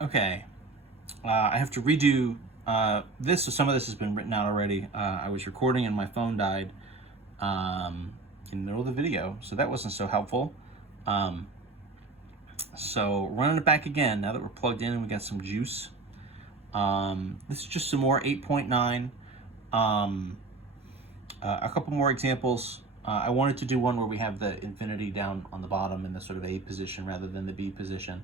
Okay, I have to redo this, so some of this has been written out already. I was recording and my phone died in the middle of the video, so that wasn't so helpful. So running it back again, now that we're plugged in and we got some juice. This is just some more 8.9. A couple more examples. I wanted to do one where we have the infinity down on the bottom in the sort of A position rather than the B position.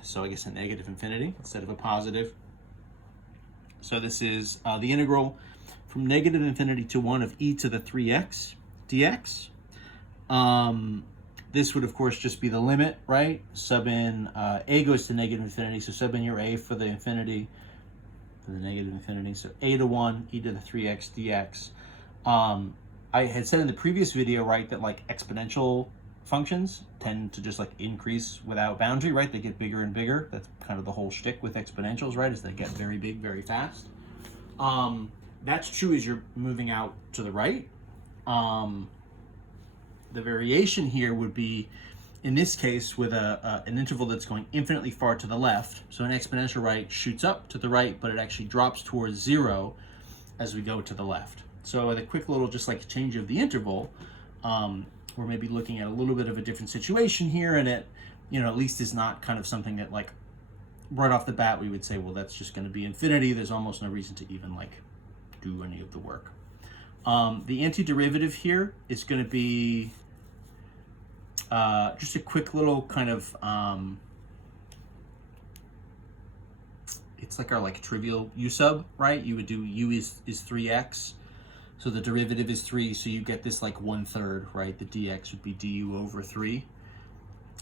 So I guess a negative infinity instead of a positive. So this is the integral from negative infinity to 1 of e to the 3x dx. This would, of course, just be the limit, right? Sub in, a goes to negative infinity, so sub in your a for the infinity, for the negative infinity. So a to 1, e to the 3x dx. I had said in the previous video, right, that like exponential functions tend to just like increase without boundary, right? They get bigger and bigger. That's kind of the whole shtick with exponentials, right? Is they get very big very fast. That's true as you're moving out to the right. The variation here would be, in this case, with an interval that's going infinitely far to the left. So an exponential right shoots up to the right, but it actually drops towards 0 as we go to the left. So with a quick little just like change of the interval, we're maybe looking at a little bit of a different situation here, and it, at least is not kind of something that like right off the bat we would say, well, that's just going to be infinity. There's almost no reason to even like do any of the work. The antiderivative here is going to be just a quick little kind of, it's like our like trivial u sub, right? You would do u is 3x. So the derivative is 3, so you get this like 1/3, right? The dx would be du over 3.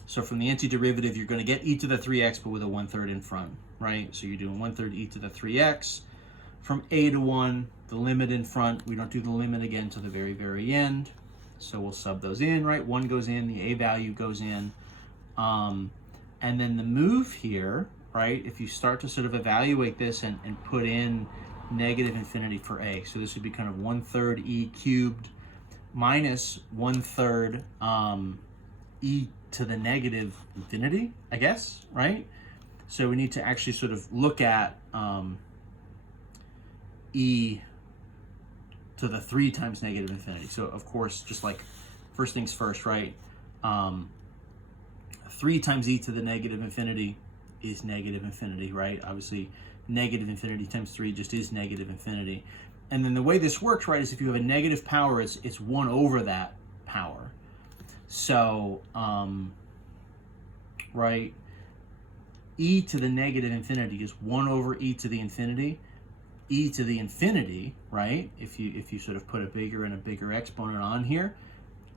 So from the antiderivative, you're going to get e to the 3x, but with a 1/3 in front, right? So you're doing 1/3 e to the 3x. From a to 1, the limit in front, we don't do the limit again to the very, very end. So we'll sub those in, right? 1 goes in, the a value goes in. And then the move here, right? If you start to sort of evaluate this and put in negative infinity for a. So this would be kind of 1/3 e cubed minus 1/3 e to the negative infinity, I guess, right? So we need to actually sort of look at e to the 3 times negative infinity. So of course, just like first things first, right? 3 times e to the negative infinity is negative infinity, right? Obviously, negative infinity times 3 just is negative infinity. And then the way this works, right, is if you have a negative power, it's 1 over that power. So, right, e to the negative infinity is 1 over e to the infinity. E to the infinity, right, if you sort of put a bigger and a bigger exponent on here,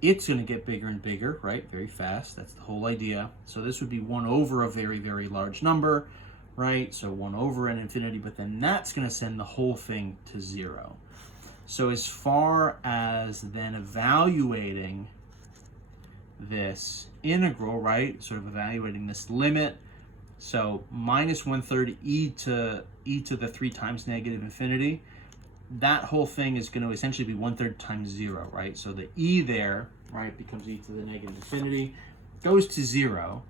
it's going to get bigger and bigger, right, very fast. That's the whole idea. So this would be 1 over a very, very large number, right? So 1 over an infinity, but then that's going to send the whole thing to 0. So as far as then evaluating this integral, right, sort of evaluating this limit, so minus 1/3 e to the 3 times negative infinity, that whole thing is going to essentially be 1/3 times 0, right? So the e there, right, becomes e to the negative infinity, goes to 0.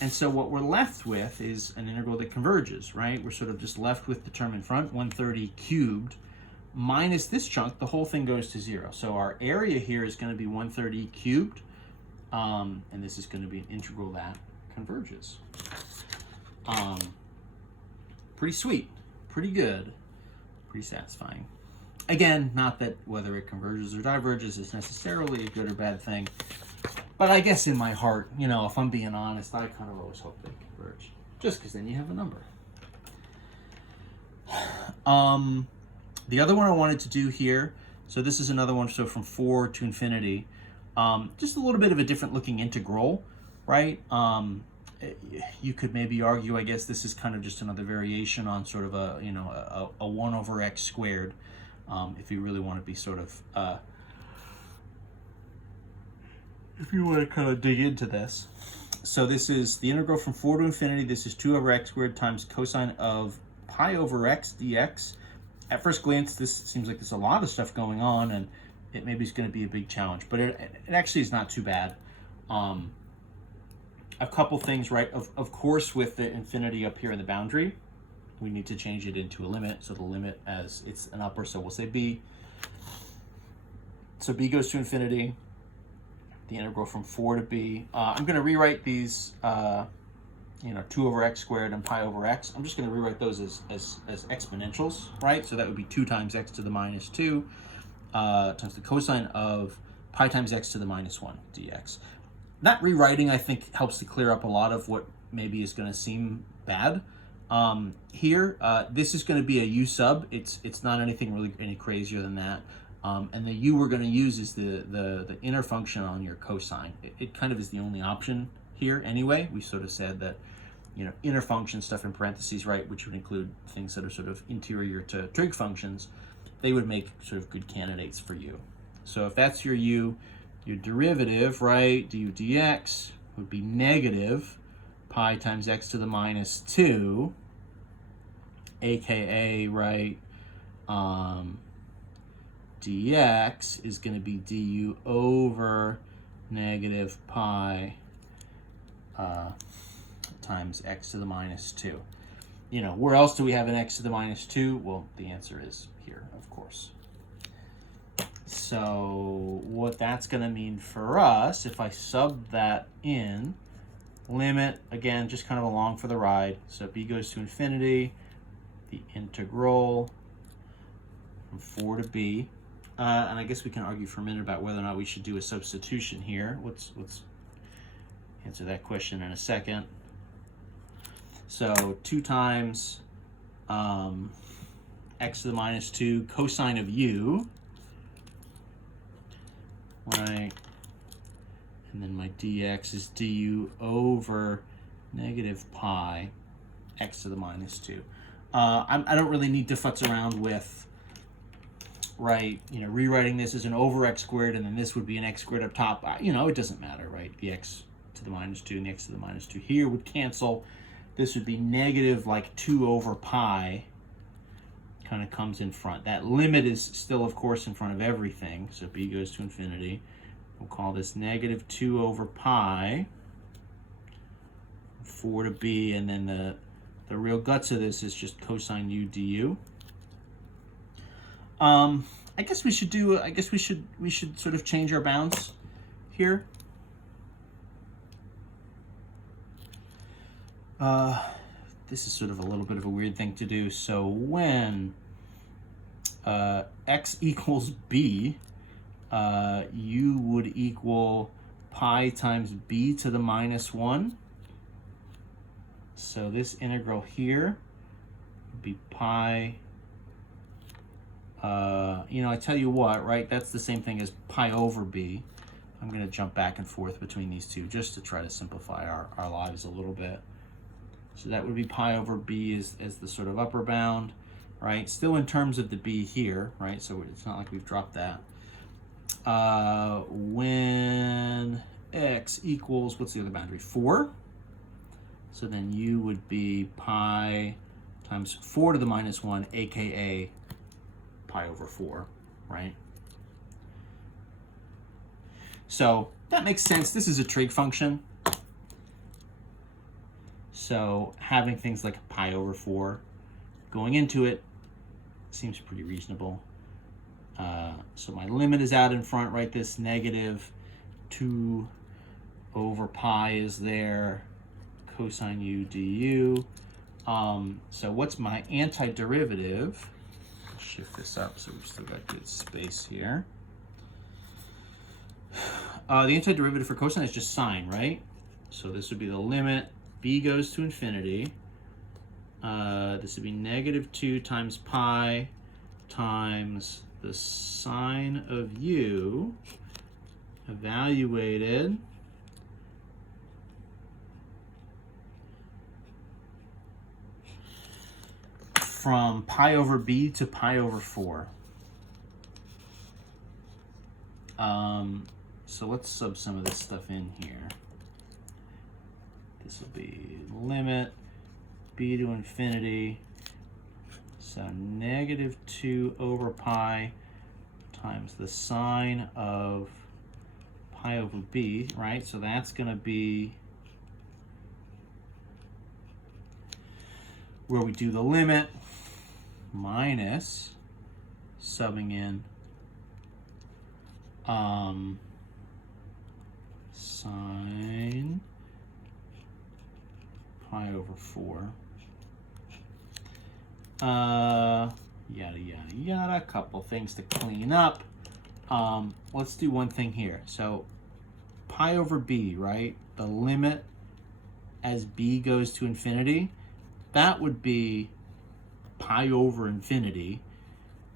And so what we're left with is an integral that converges, right? We're sort of just left with the term in front, 1/3 e cubed, minus this chunk, the whole thing goes to 0. So our area here is going to be 1/3 e cubed, and this is going to be an integral that converges. Pretty sweet, pretty good, pretty satisfying. Again, not that whether it converges or diverges is necessarily a good or bad thing, but I guess in my heart, if I'm being honest, I kind of always hope they converge, just because then you have a number. The other one I wanted to do here, so this is another one, so from 4 to infinity, just a little bit of a different looking integral, right? You could maybe argue, I guess this is kind of just another variation on sort of a 1 over x squared, if you really want to be sort of, if you want to kind of dig into this. So this is the integral from 4 to infinity. This is 2 over x squared times cosine of pi over x dx. At first glance, this seems like there's a lot of stuff going on, and it maybe is going to be a big challenge, but it actually is not too bad. a couple things, right? Of course, with the infinity up here in the boundary, we need to change it into a limit. So the limit, as it's an upper, so we'll say b. So b goes to infinity, the integral from 4 to b. I'm going to rewrite these, 2 over x squared and pi over x. I'm just going to rewrite those as exponentials, right? So that would be 2 times x to the minus 2 times the cosine of pi times x to the minus 1 dx. That rewriting, I think, helps to clear up a lot of what maybe is going to seem bad. Here, this is going to be a u sub. It's not anything really any crazier than that. And the u we're going to use is the inner function on your cosine. It kind of is the only option here anyway. We sort of said that, inner function stuff in parentheses, right, which would include things that are sort of interior to trig functions, they would make sort of good candidates for u. So if that's your u, your derivative, right, du dx would be negative pi times x to the minus 2, aka, right, dx is going to be du over negative pi times x to the minus 2. Where else do we have an x to the minus 2? Well, the answer is here, of course. So what that's going to mean for us, if I sub that in, limit, again, just kind of along for the ride. So b goes to infinity, the integral from 4 to b. And I guess we can argue for a minute about whether or not we should do a substitution here. Let's answer that question in a second. So 2 times x to the minus 2 cosine of u, right? And then my dx is du over negative pi x to the minus 2. I don't really need to futz around with, right, rewriting this as an over x squared, and then this would be an x squared up top. It doesn't matter, right? The x to the minus 2 and the x to the minus 2 here would cancel. This would be negative like 2 over pi, kind of comes in front. That limit is still, of course, in front of everything. So b goes to infinity. We'll call this negative 2 over pi, 4 to b, and then the real guts of this is just cosine u du. I guess we should sort of change our bounds here. This is sort of a little bit of a weird thing to do. So when x equals b, u would equal pi times b to the minus 1. So this integral here would be pi, I tell you what, right, that's the same thing as pi over b. I'm going to jump back and forth between these two just to try to simplify our lives a little bit. So that would be pi over b as the sort of upper bound, right? Still in terms of the b here, right? So it's not like we've dropped that. When x equals, what's the other boundary? 4. So then u would be pi times 4 to the minus 1, aka pi over 4, right? So that makes sense. This is a trig function. So having things like pi over 4 going into it seems pretty reasonable. So my limit is out in front, right? This negative 2 over pi is there, cosine u du. So what's my antiderivative? Shift this up so we've still got good space here. The antiderivative for cosine is just sine, right? So this would be the limit. B goes to infinity. This would be negative 2 times pi times the sine of u evaluated from pi over b to pi over 4. So let's sub some of this stuff in here. This will be limit b to infinity. So negative 2 over pi times the sine of pi over b, right? So that's going to be where we do the limit minus subbing in sine pi over 4. Yada, yada, yada. A couple things to clean up. Let's do one thing here. So pi over b, right? The limit as b goes to infinity, that would be pi over infinity,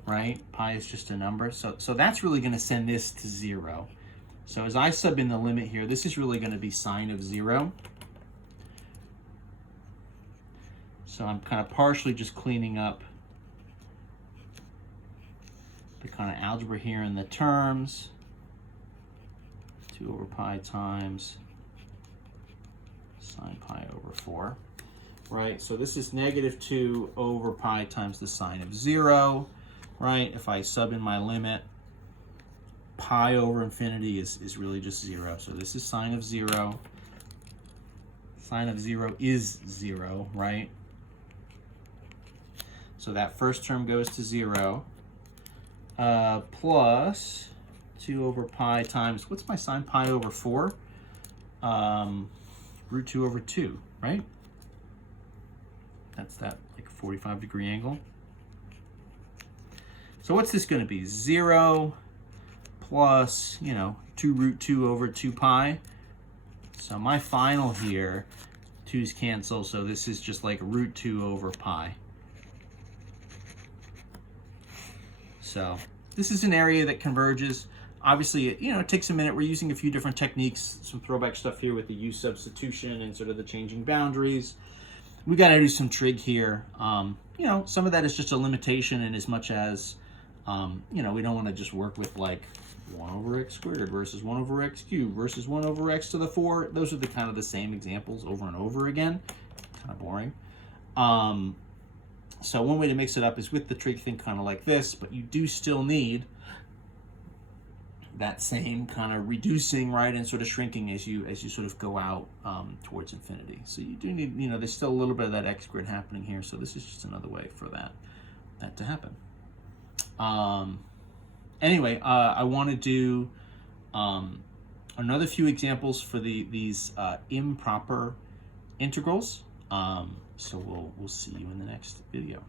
right? Pi is just a number. So that's really going to send this to 0. So as I sub in the limit here, this is really going to be sine of 0. So I'm kind of partially just cleaning up the kind of algebra here in the terms. 2 over pi times sine pi over 4, right? So this is negative 2 over pi times the sine of 0, right? If I sub in my limit, pi over infinity is really just 0. So this is sine of 0. Sine of 0 is 0, right? So that first term goes to 0, plus 2 over pi times, what's my sine pi over 4? Root 2 over 2, right? That's that like 45-degree angle. So what's this going to be? 0 plus, 2 root 2 over 2 pi. So my final here, 2's cancel, so this is just like root 2 over pi. So this is an area that converges. Obviously, it takes a minute. We're using a few different techniques, some throwback stuff here with the U substitution and sort of the changing boundaries. We got to do some trig here. Some of that is just a limitation in as much as, we don't want to just work with like 1 over x squared versus 1 over x cubed versus 1 over x to the 4. Those are the kind of the same examples over and over again. Kind of boring. So one way to mix it up is with the trig thing kind of like this, but you do still need that same kind of reducing, right, and sort of shrinking as you sort of go out towards infinity. So you do need, there's still a little bit of that x grid happening here. So this is just another way for that to happen. Anyway, I want to do another few examples for these improper integrals. So we'll see you in the next video.